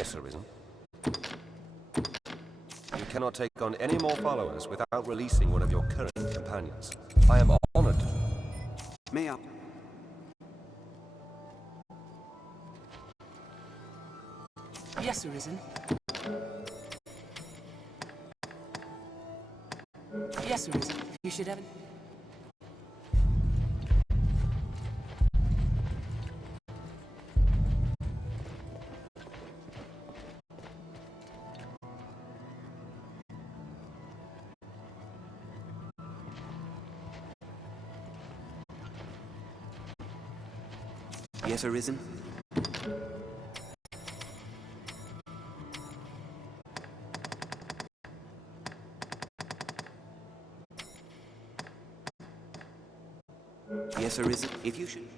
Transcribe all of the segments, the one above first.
Yes, Arisen. You cannot take on any more followers without releasing one of your current companions. I am honored. May I? Yes, Arisen. Yes, Arisen. You should have it. Yes, Arisen? Yes, Arisen? If you should...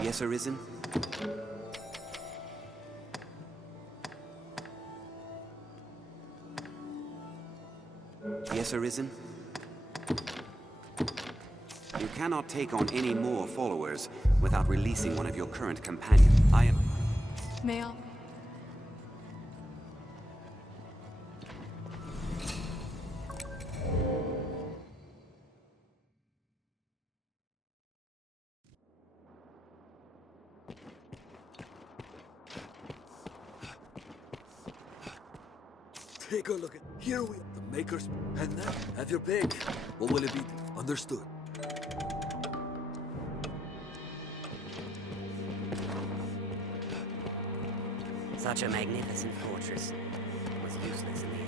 Yes, Arisen? Yes, Arisen? You cannot take on any more followers without releasing one of your current companions. I am... May I? Take a look at... Here we are, the makers. And now, have your pick. What will it be? Understood. Such a magnificent fortress was useless in the end.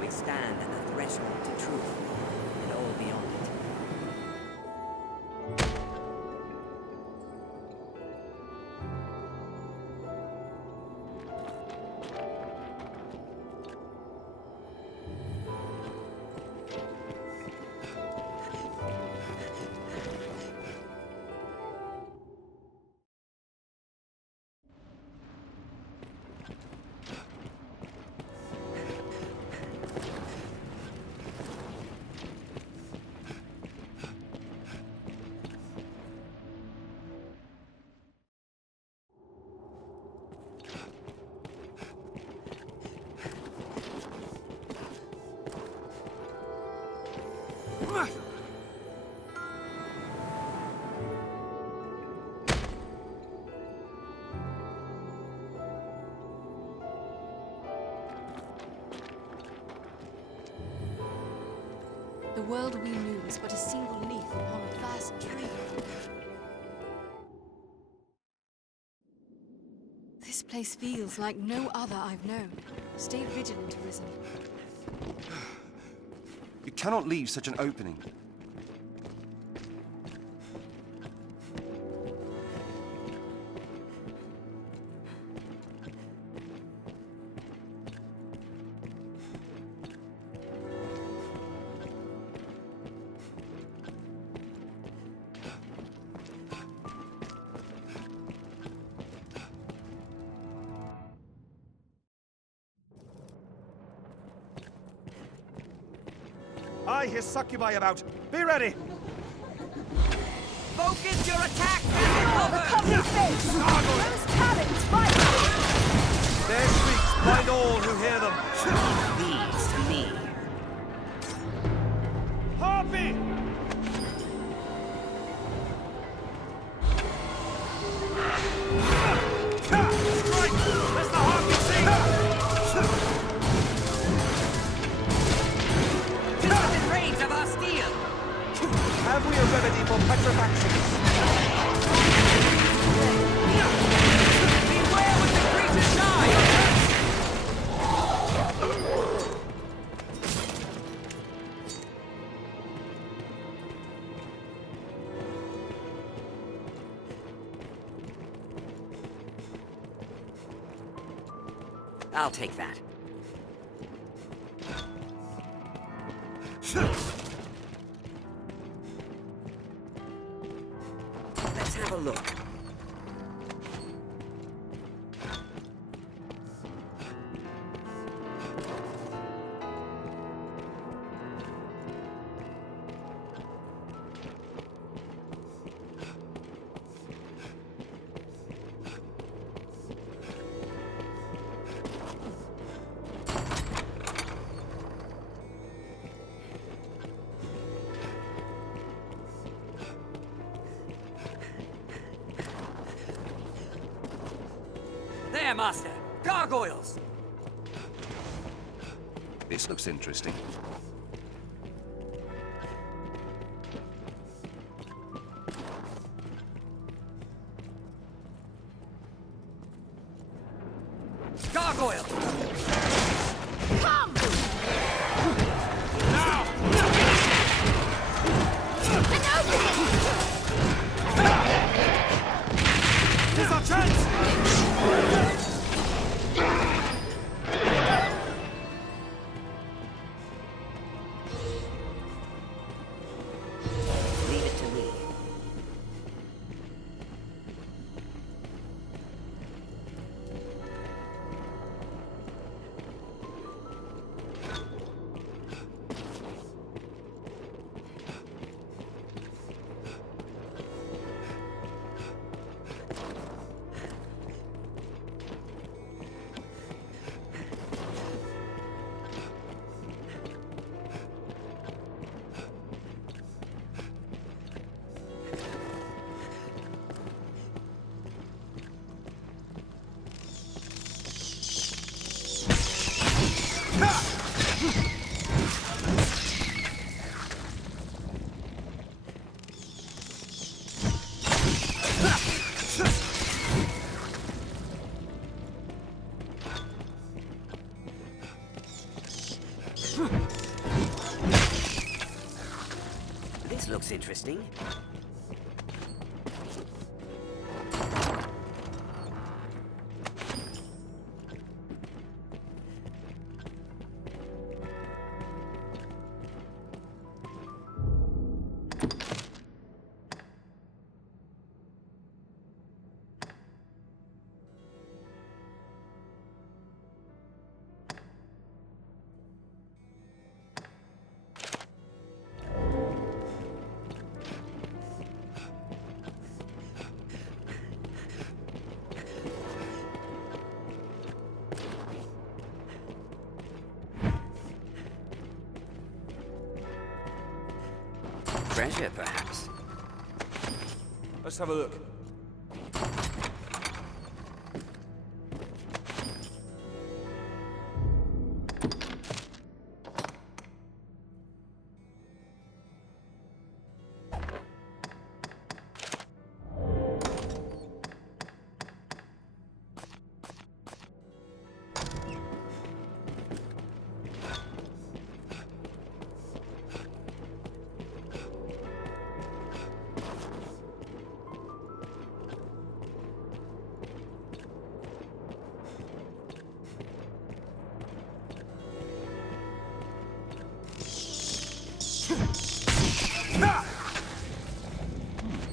We stand at the threshold to truth and all beyond it. The world we knew was but a single leaf upon a vast tree. This place feels like no other I've known. Stay vigilant, Arisen. You cannot leave such an opening. I hear succubi about. Be ready! Focus your attack! Cover your face! Those talons fight! Their shrieks blind all who hear them. These to me. Harpy! Strike! As the harpy sings! Within range of our steel! Have we a remedy for petrifaction? I'll take that. Let's have a look. There, Master! Gargoyles! This looks interesting. Gargoyle! Come! Now! An opening! Here's our chance! Leave it to me. This looks interesting. Treasure, perhaps. Let's have a look.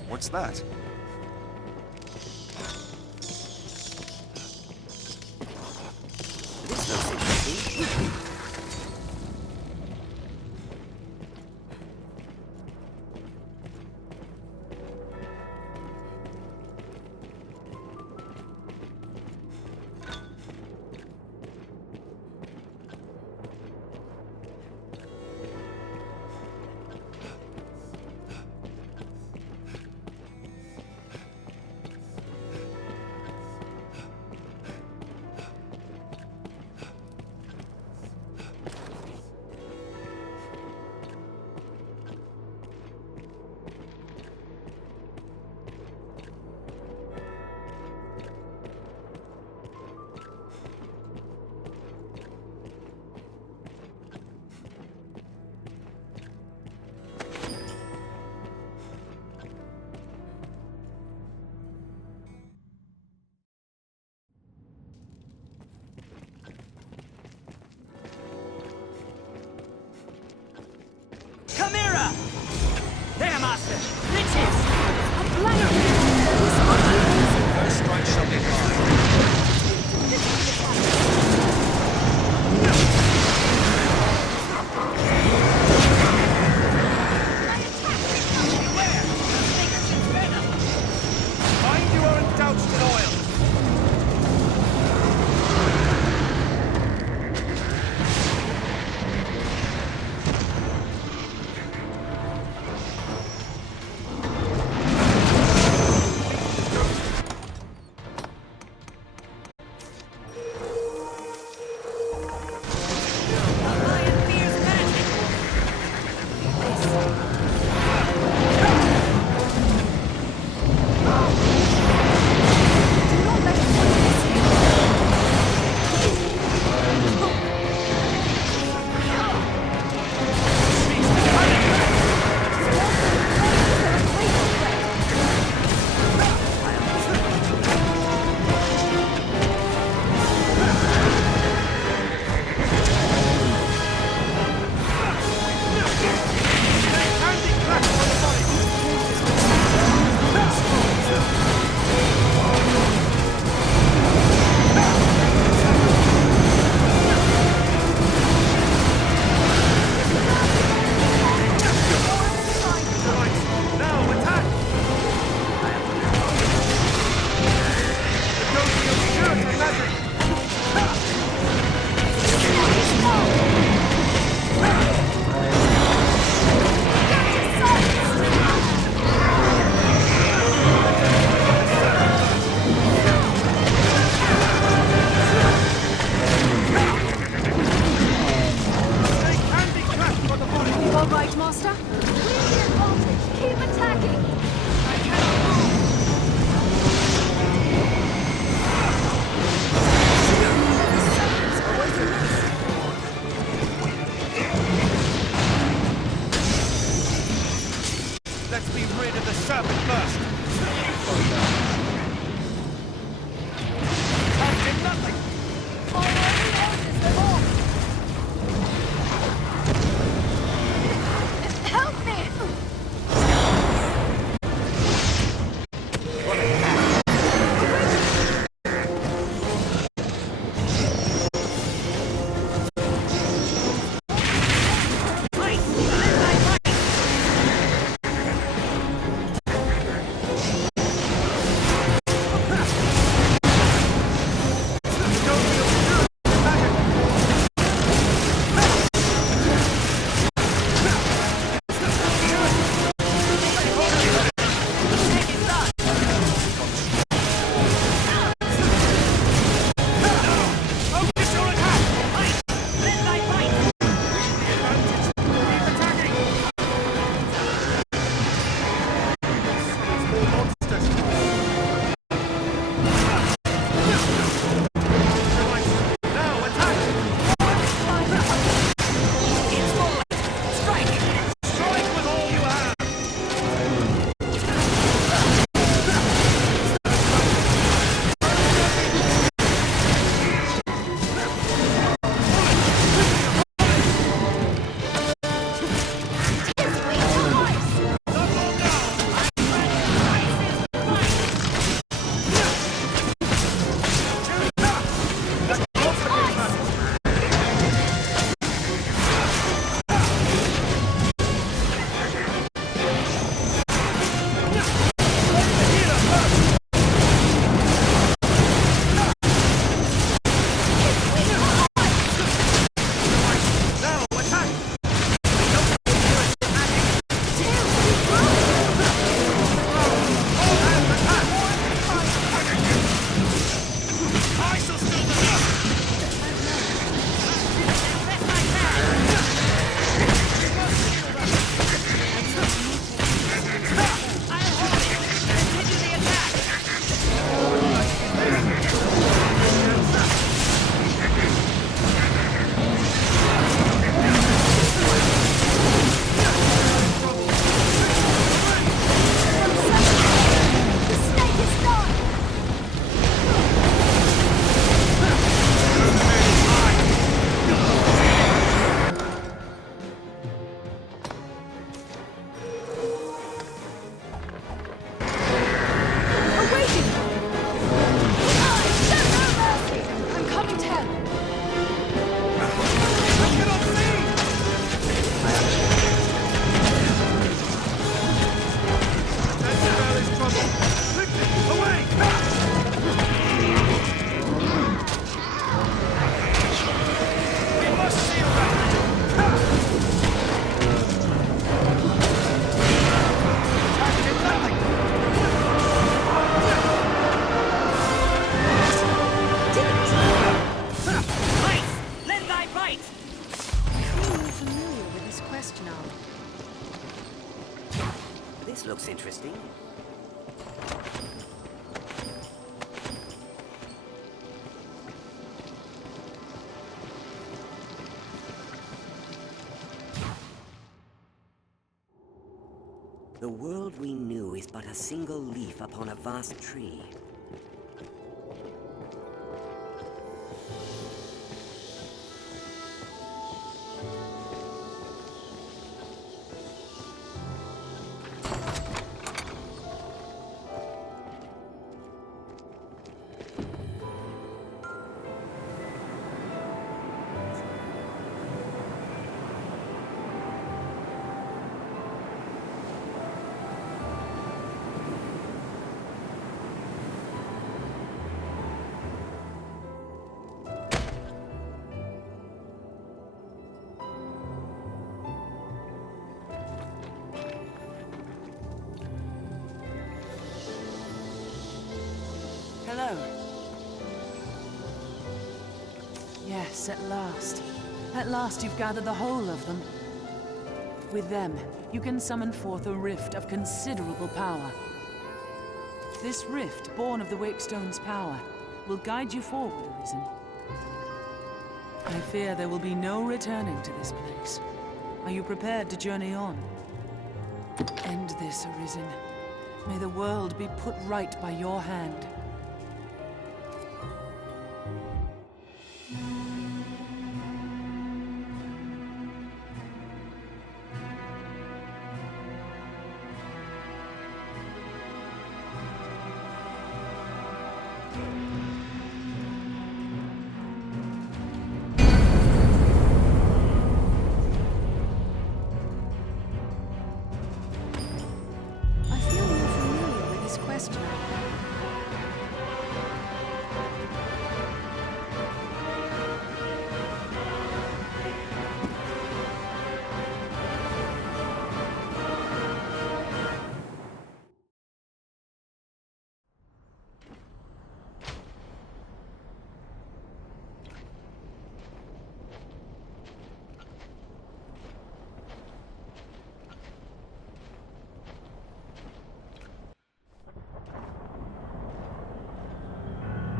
What's that? This looks interesting. bastard! Riches! A blank! First strike shall be mine. Mind you aren't doused in oil. looks interesting. The world we knew is but a single leaf upon a vast tree. Hello. Yes, at last. At last you've gathered the whole of them. With them, you can summon forth a rift of considerable power. This rift, born of the Wakestone's power, will guide you forward, Arisen. I fear there will be no returning to this place. Are you prepared to journey on? End this, Arisen. May the world be put right by your hand. I feel more familiar with this question.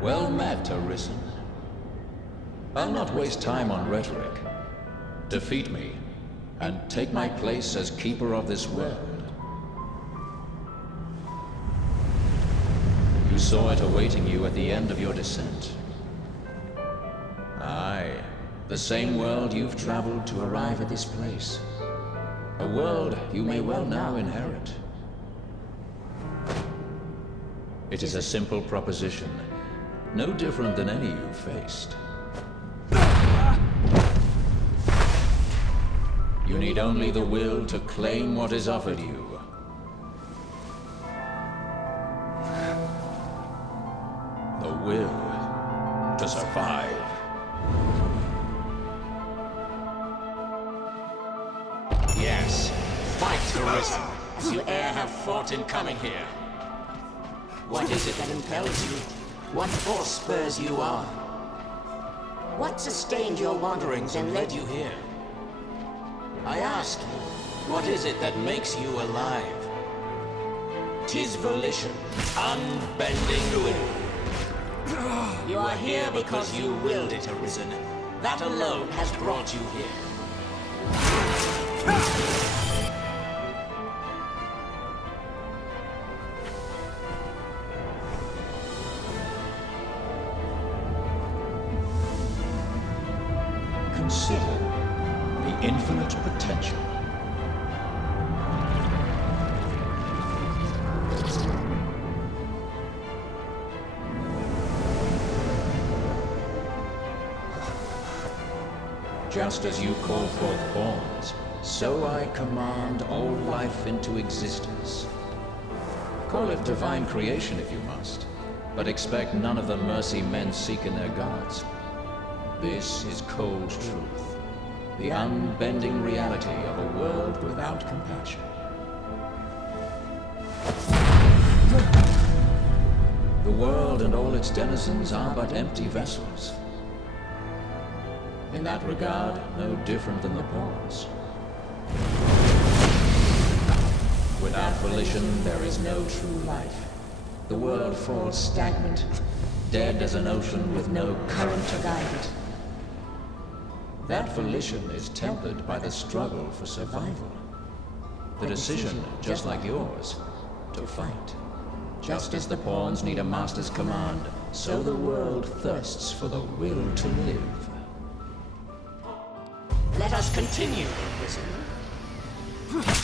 Well met, Arisen. I'll not waste time on rhetoric. Defeat me, and take my place as keeper of this world. You saw it awaiting you at the end of your descent. Aye, the same world you've traveled to arrive at this place. A world you may well now inherit. It is a simple proposition. No different than any you've faced. You need only the will to claim what is offered you. The will to survive. Yes, fight, Arisen, as you e'er have fought in coming here. What is it that impels you? What force spurs you on? What sustained your wanderings and led you here? I ask you, what is it that makes you alive? 'Tis volition, unbending will. You are here because you willed it, Arisen. That alone has brought you here. Consider the infinite potential. Just as you call forth forms, so I command all life into existence. Call it divine creation if you must, but expect none of the mercy men seek in their gods. This is cold truth, the unbending reality of a world without compassion. The world and all its denizens are but empty vessels. In that regard, no different than the pawns. Without volition, there is no true life. The world falls stagnant, dead as an ocean with no current to guide it. That volition is tempered by the struggle for survival. The decision, just like yours, to fight. Just as the pawns need a master's command, so the world thirsts for the will to live. Let us continue, Arisen.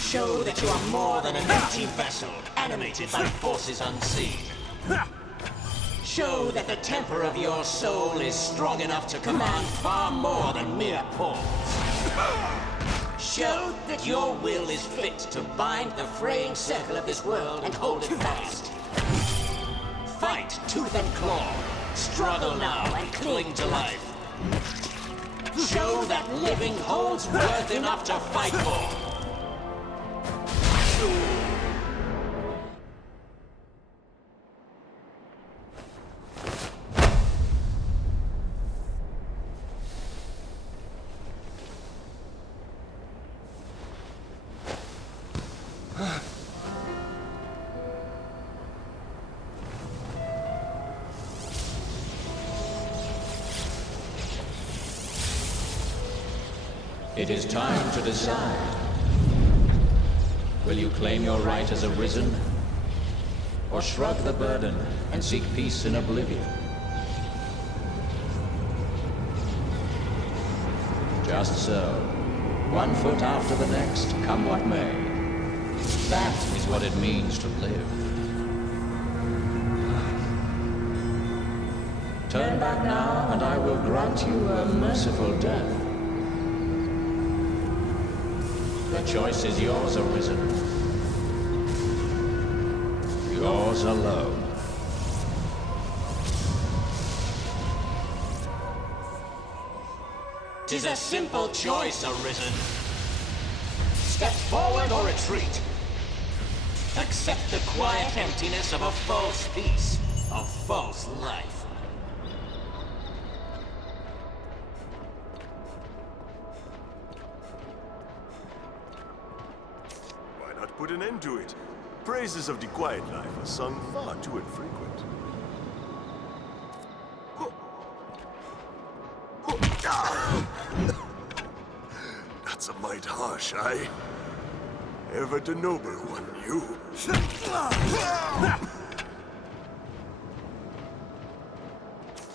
Show that you are more than an empty vessel, animated by forces unseen. Show that the temper of your soul is strong enough to command far more than mere pawns. Show that your will is fit to bind the fraying circle of this world and hold it fast. Fight tooth and claw. Struggle now and cling to life. Show that living holds worth enough to fight for. It is time to decide. Will you claim your right as Arisen? Or shrug the burden and seek peace in oblivion? Just so. One foot after the next, come what may. That is what it means to live. Turn back now, and I will grant you a merciful death. The choice is yours, Arisen. Yours alone. 'Tis a simple choice, Arisen. Step forward or retreat. Accept the quiet emptiness of a false peace, a false life. Put an end to it. Praises of the quiet life are sung far too infrequent. That's a mite harsh, aye? Ever the noble one, you.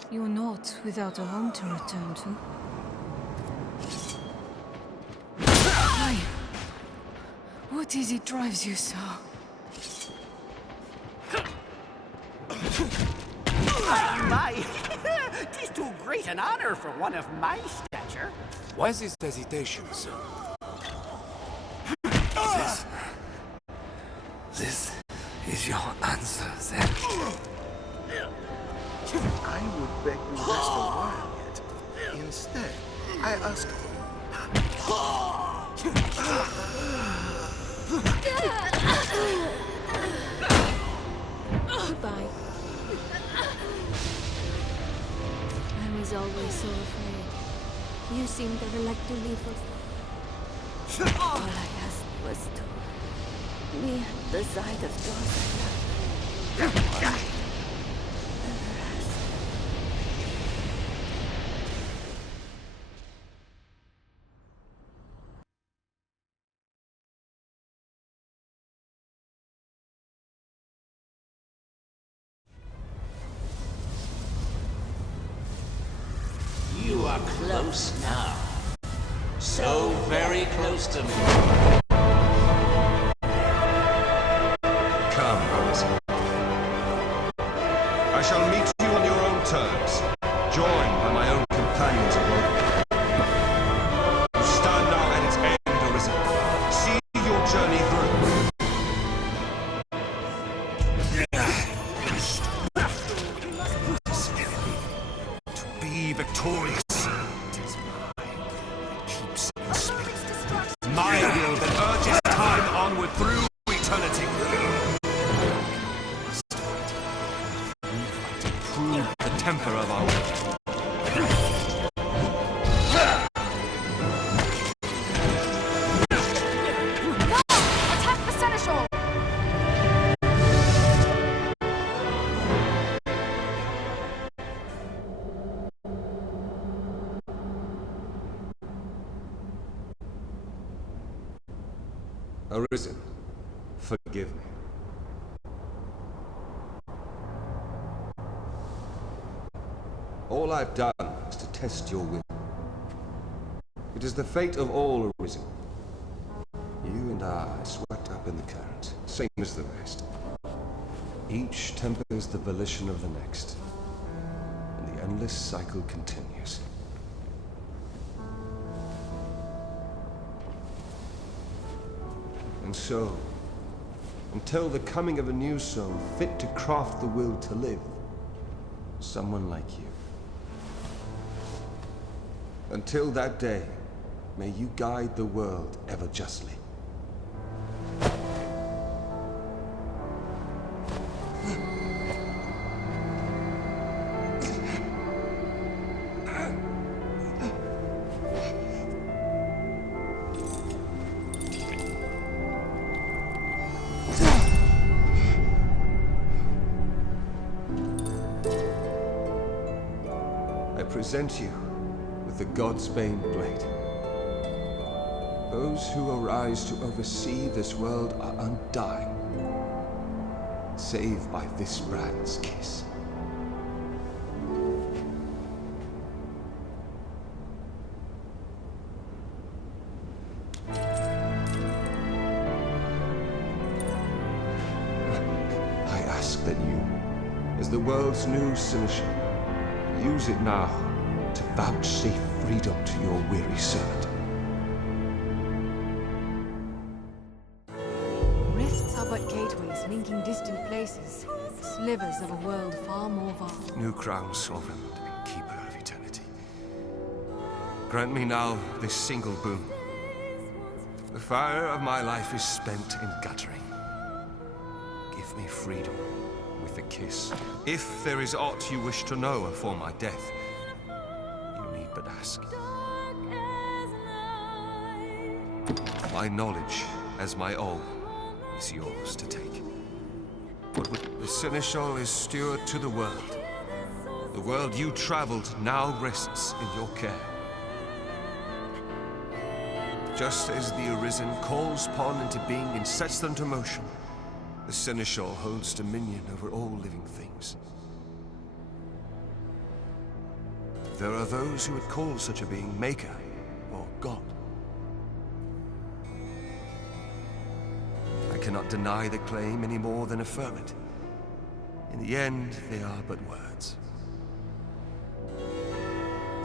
You're not without a home to return to. Why? What is it drives you so? My! 'Tis too great an honor for one of my stature. Why this hesitation, sir? This is your answer, then. I would beg you rest a while yet. Instead, I ask Goodbye. I was always so afraid. You seemed never like to leave us. All I asked was to be at the side of those I loved. You are close now. So very close to me. Come, Arisen. I shall meet you on your own terms, joined by my own companions of Dogma. You stand now at its end, Arisen. See your journey through. To be victorious. My will that urges time onward through eternity. To prove the temper of our way. Attack the seneschal! Arisen, forgive me. All I've done is to test your will. It is the fate of all Arisen. You and I are swept up in the current, same as the rest. Each tempers the volition of the next, and the endless cycle continues. And so, until the coming of a new soul fit to craft the will to live, someone like you. Until that day, may you guide the world ever justly. I present you with the Godsbane blade. Those who arise to oversee this world are undying, save by this brand's kiss. I ask that you, as the world's new seneschal, use it now to vouchsafe freedom to your weary servant. Rifts are but gateways linking distant places, slivers of a world far more vast. New crown sovereign and keeper of eternity. Grant me now this single boon. The fire of my life is spent in guttering. Give me freedom with a kiss. If there is aught you wish to know afore my death, you need but ask. My knowledge, as my all, is yours to take. The Seneschal is steward to the world. The world you traveled now rests in your care. Just as the Arisen calls pawn into being and sets them to motion, the Seneschal holds dominion over all living things. There are those who would call such a being Maker or God. I cannot deny the claim any more than affirm it. In the end, they are but words.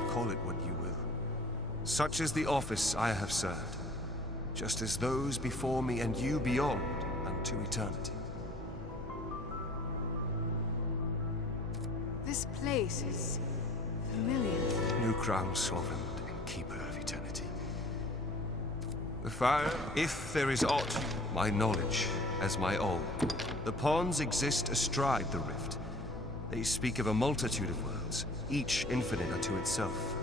Call it what you will. Such is the office I have served, just as those before me and you beyond unto eternity. This place is familiar. New crown sovereign and keeper of eternity. The fire, if there is aught, my knowledge as my all. The pawns exist astride the rift. They speak of a multitude of worlds, each infinite unto itself.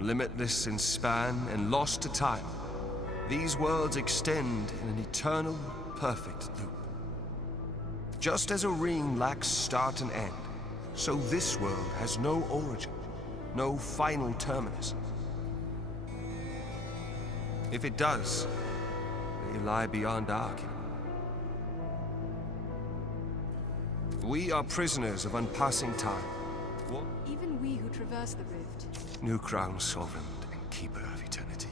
Limitless in span and lost to time, these worlds extend in an eternal, perfect loop. Just as a ring lacks start and end, so this world has no origin, no final terminus. If it does, they lie beyond our ken. We are prisoners of unpassing time. What? Even we who traverse the rift. New crown sovereign and keeper of eternity.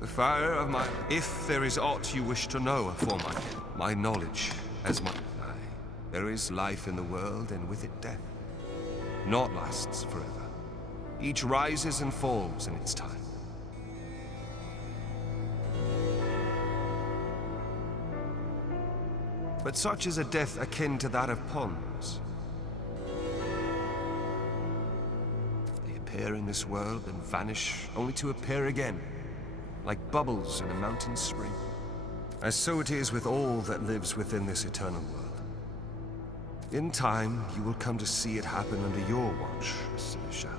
The fire of my... If there is aught you wish to know afore my knowledge as my... There is life in the world, and with it death. Naught lasts forever. Each rises and falls in its time. But such is a death akin to that of pawns. They appear in this world and vanish, only to appear again, like bubbles in a mountain spring. As so it is with all that lives within this eternal world. In time, you will come to see it happen under your watch, Seneschal.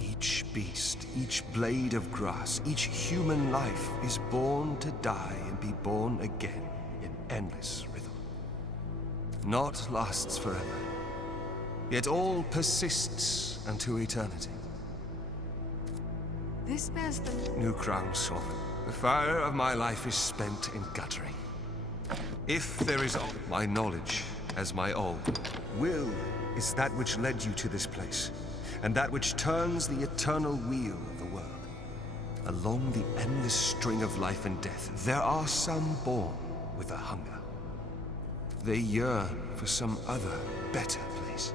Each beast, each blade of grass, each human life is born to die and be born again in endless rhythm. Naught lasts forever, yet all persists unto eternity. This bears the... New crown sovereign. The fire of my life is spent in guttering. If there is my knowledge as my all, will is that which led you to this place, and that which turns the eternal wheel of the world. Along the endless string of life and death, there are some born with a hunger. They yearn for some other, better place.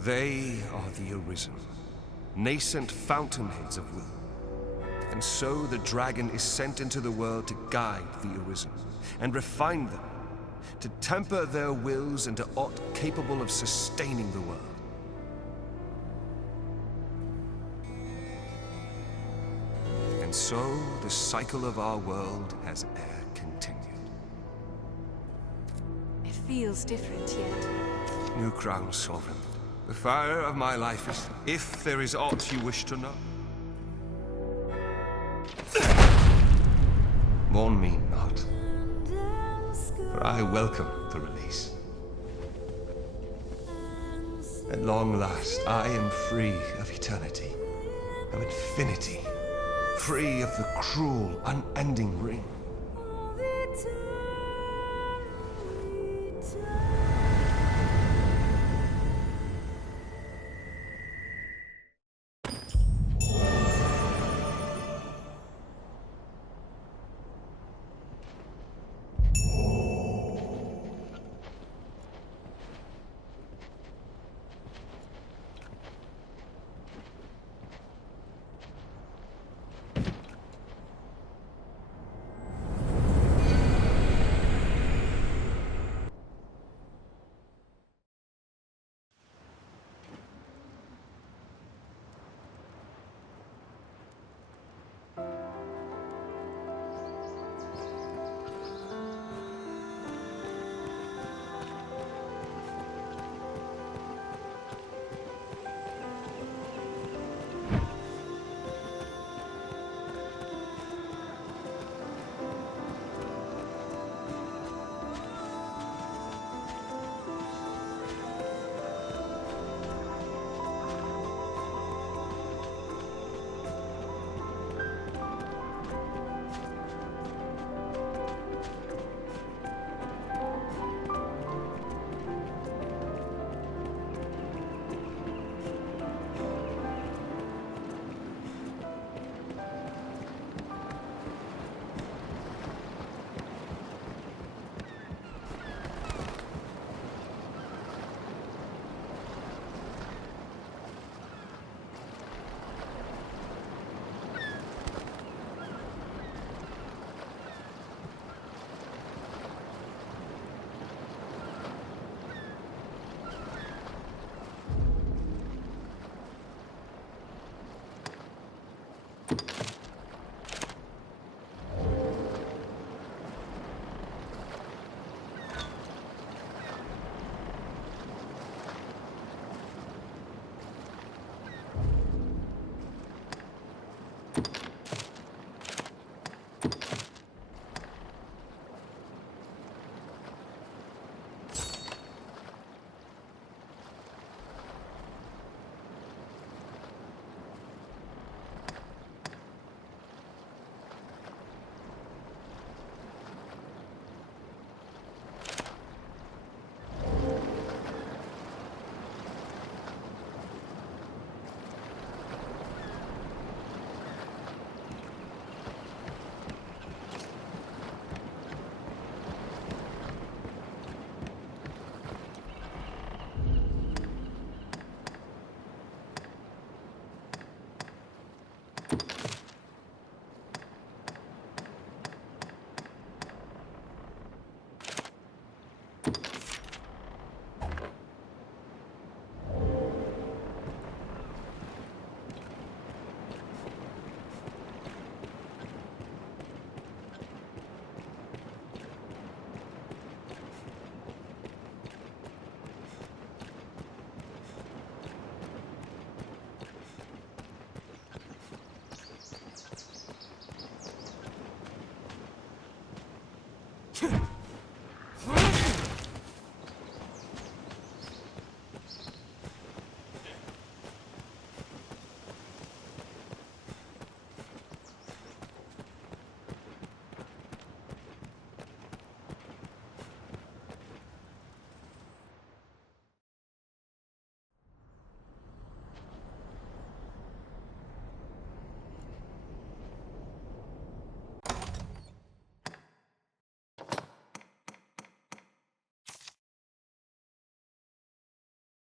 They are the Arisen, nascent fountainheads of will. And so the dragon is sent into the world to guide the Arisen, and refine them, to temper their wills into aught capable of sustaining the world. And so the cycle of our world has e'er continued. It feels different yet. New crown sovereign. The fire of my life is... If there is aught you wish to know. Mourn me not, for I welcome the release. At long last, I am free of eternity, of infinity, free of the cruel, unending ring.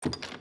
Arisen.